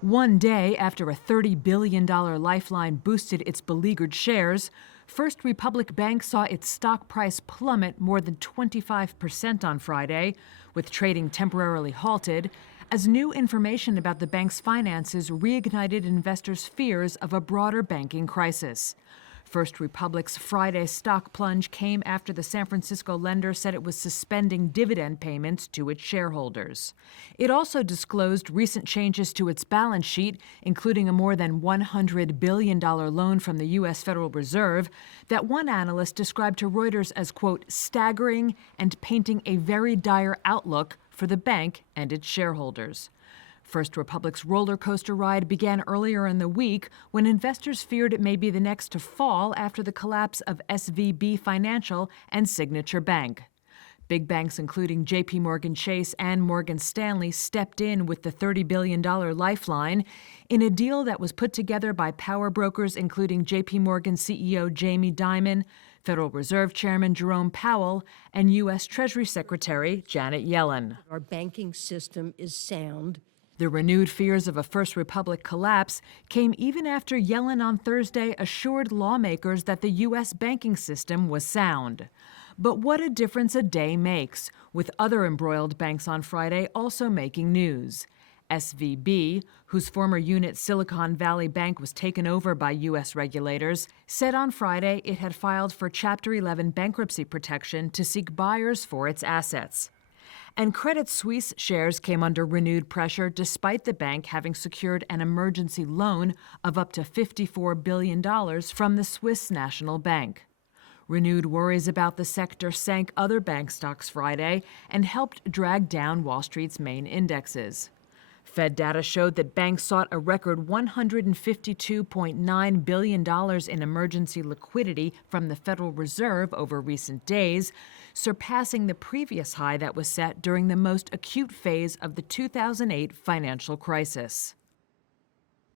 One day after a $30 billion lifeline boosted its beleaguered shares, First Republic Bank saw its stock price plummet more than 25% on Friday, with trading temporarily halted, as new information about the bank's finances reignited investors' fears of a broader banking crisis. First Republic's Friday stock plunge came after the San Francisco lender said it was suspending dividend payments to its shareholders. It also disclosed recent changes to its balance sheet, including a more than $100 billion loan from the U.S. Federal Reserve that one analyst described to Reuters as, quote, staggering and painting a very dire outlook for the bank and its shareholders. First Republic's roller coaster ride began earlier in the week when investors feared it may be the next to fall after the collapse of SVB Financial and Signature Bank. Big banks including J.P. Morgan Chase and Morgan Stanley stepped in with the $30 billion lifeline in a deal that was put together by power brokers including J.P. Morgan CEO Jamie Dimon, Federal Reserve Chairman Jerome Powell, and U.S. Treasury Secretary Janet Yellen. Our banking system is sound. The renewed fears of a First Republic collapse came even after Yellen on Thursday assured lawmakers that the U.S. banking system was sound. But what a difference a day makes, with other embroiled banks on Friday also making news. SVB, whose former unit Silicon Valley Bank was taken over by U.S. regulators, said on Friday it had filed for Chapter 11 bankruptcy protection to seek buyers for its assets. And Credit Suisse shares came under renewed pressure despite the bank having secured an emergency loan of up to $54 billion from the Swiss National Bank. Renewed worries about the sector sank other bank stocks Friday and helped drag down Wall Street's main indexes. Fed data showed that banks sought a record $152.9 billion in emergency liquidity from the Federal Reserve over recent days, surpassing the previous high that was set during the most acute phase of the 2008 financial crisis.